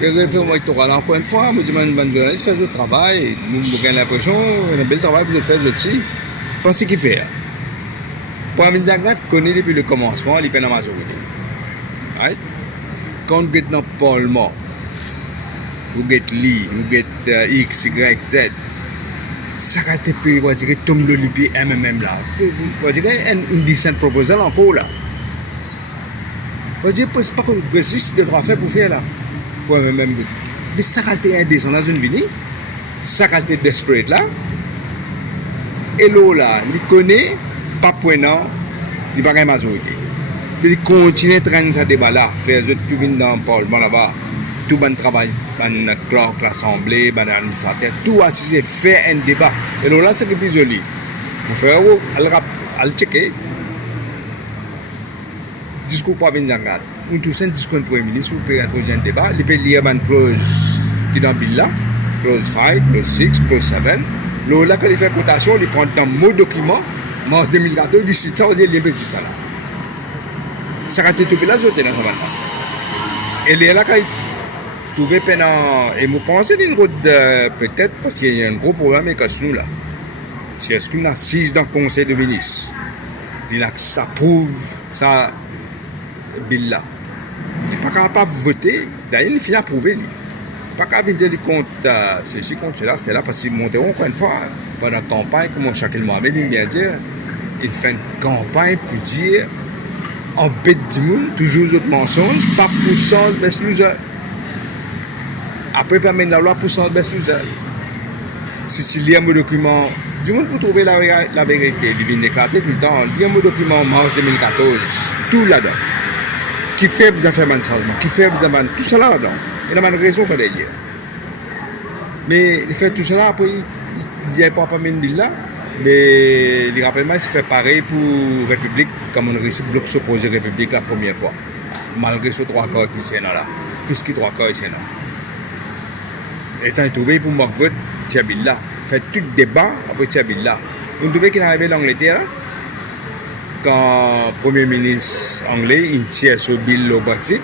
Le référendum électoral, encore une fois, je demande aux journalistes de faire le travail. Nous avons l'impression que un bel travail pour faire aussi. Pensez qu'il fait. Pour Amin Zagat, connaît depuis le commencement, il est dans la majorité. Right? Quand vous êtes dans le Parlement, vous êtes li, vous êtes X, Y, Z, ça va être plus, vous dire, tombe le lipi MMM là. Vous dire, une décente proposal encore là. Vous dire, c'est pas que le précis de droit fait pour faire là. Pour MMM. Mais ça va être indécent dans une vie, ça va être desperate là. Et là, il connaît, pas poignant, il n'y a pas de majorité. Il continue à traîner ce débat là, faire des tout dans le Parlement là-bas. Tout le travail, le clerc, l'Assemblée, l'administrateur, tout assisté, faire un débat. Et là, c'est le plus joli. Vous faites, allez checker. Discours pour Amin Zagat. On tous un discours du Premier ministre, vous pouvez introduire un débat. Il peut lire une clause qui est dans le bill là, clause 5, clause 6, clause 7. Là, quand il fait cotation, il prend dans mon document, mars 2014, il dit ça, on dit il y a ça là. Ça a été tout là, je dans ce moment. Et là, quand il trouvait pendant. Et vous pensez d'une route peut-être, parce qu'il y a un gros problème avec nous là. C'est est-ce qu'on assise dans le conseil de ministres. Il a ça prouve ça bill là. Il n'est pas capable de voter. D'ailleurs, il finit à prouver. Il n'est pas capable de dire contre ceci, contre cela. C'était là parce qu'il montait encore une fois pendant la campagne, comme Shakil Mohamed il vient dire. Il fait une campagne pour dire. En bête du monde, toujours autres mensonges, pas pour sens best loser. Après, permettre la loi pour sens best loser. Si tu lis un document, du monde pour trouver la vérité, il vient éclater tout le temps. Il y a un document en mars 2014, tout là-dedans. Qui fait besoin de faire un changement, qui fait besoin de tout ça là-dedans. Il y a une raison pour le dire. Mais il fait tout ça là, après, il n'y a pas de là. Mais il rappelle moi, il se fait pareil pour la République, comme on a réussi à s'opposer à la République la première fois. Malgré ces trois corps qui sont là. Puisqu'il y a trois corps qui sont là. Étant trouvé pour moi vote, Tchabilla. Fait tout le débat après Tchabilla. Vous trouvez qu'il est arrivé en Angleterre, quand le Premier ministre anglais, il tient ce bill au Brexit,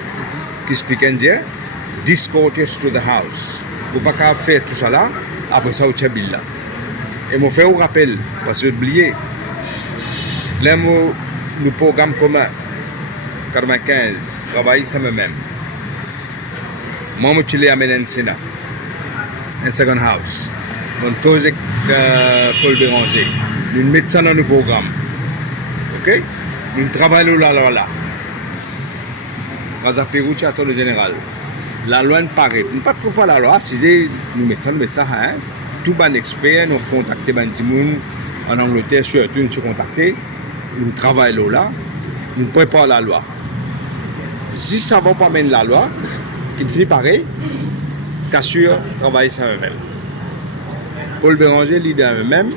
qui explique en dire, discourteous to the House. Vous ne pouvez pas faire tout ça là, après ça, au Tchabilla. Et mon frère vous rappelle, parce que j'ai oublié, le programme commun, 95, travail ça même. Moi, je suis allé au Sénat, un second house. On pose Paul Béranger. Nous mettons ça dans le programme. Ok? Nous travaillons là. Dans un Pérou, tu attends le général. La loi ne paraît. Nous ne parlons pas la loi, si nous mettons ça, hein? Tout les experts, nous avons contacté les gens en Angleterre, surtout nous avons contacté, nous travaillons là, nous préparons la loi. Si ça ne va pas mener la loi, qu'il finit pareil, qu'assure travailler ça même. Paul Béranger, leader même,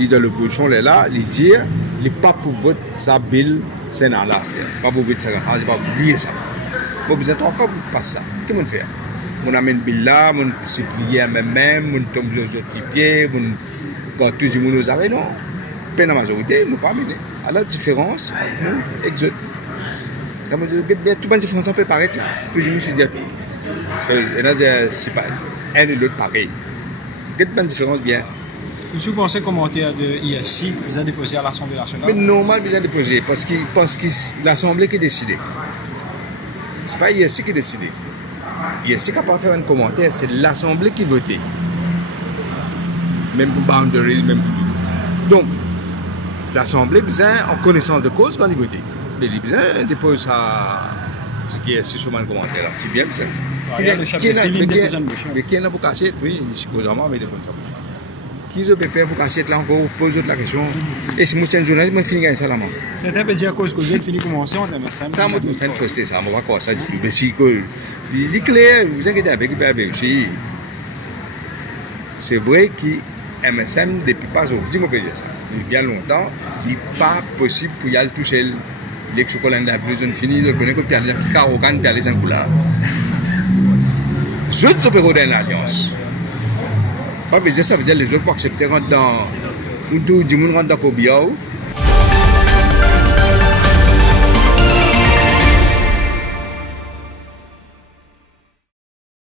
leader de l'opposition, est là, il dit, il n'est pas pour voter sa bill Sénat là, pas pour voter ça, il ne pas oublier ça. Vous êtes encore pour passer ça. Qu'est-ce qu'on fait? On amène bill là, on s'y plie à même, on tombe sur les autres pieds, quand tout le monde nous arrête, non. Peine la majorité, nous pas amener. À la différence, nous, exode. Tout le différence, ça peut paraître là. Tout le monde se dit, c'est pas un et l'autre pareil. Quelle différence bien? Vous pensez commentaire de ISC, vous avez déposé à l'Assemblée nationale? Mais normal, vous avez déposé, parce que l'Assemblée qui décide. Ce n'est pas ISC qui décide. ISC qui n'a pas fait un commentaire, c'est l'Assemblée qui votait. Même pour boundaries, même pour tout. Donc, l'Assemblée besoin en connaissance de cause quand il votait. Mais il besoin déposer ça, ce qui est sur le commentaire. C'est bien ça. Mais qui est là pour casser? Oui, supposément, mais il dépose ça pour ça. Qui est le pour casser là encore, pose la question. Et si moi je suis un journaliste, moi je finis avec ça là. C'est un peu dire cause que vous avez fini commencer, on a ça. Ça, moi, c'est une fausseté, ça. On va voir ça du tout. Mais si, il est clair, vous inquiétez pas, il peut vérifier. C'est vrai que MSM, depuis pas aujourd'hui, moi, je peux dire ça. Depuis bien longtemps, il n'est pas possible pour y aller tout seul. Les chocolats d'influence, on finit, on connaît que puis aller dans Carogan, puis aller dans Coulard. Les autres opéraux dans l'alliance. Pas besoin, ça veut dire les autres pour accepter rentrer dans. Tout le monde rentre dans Kobiao.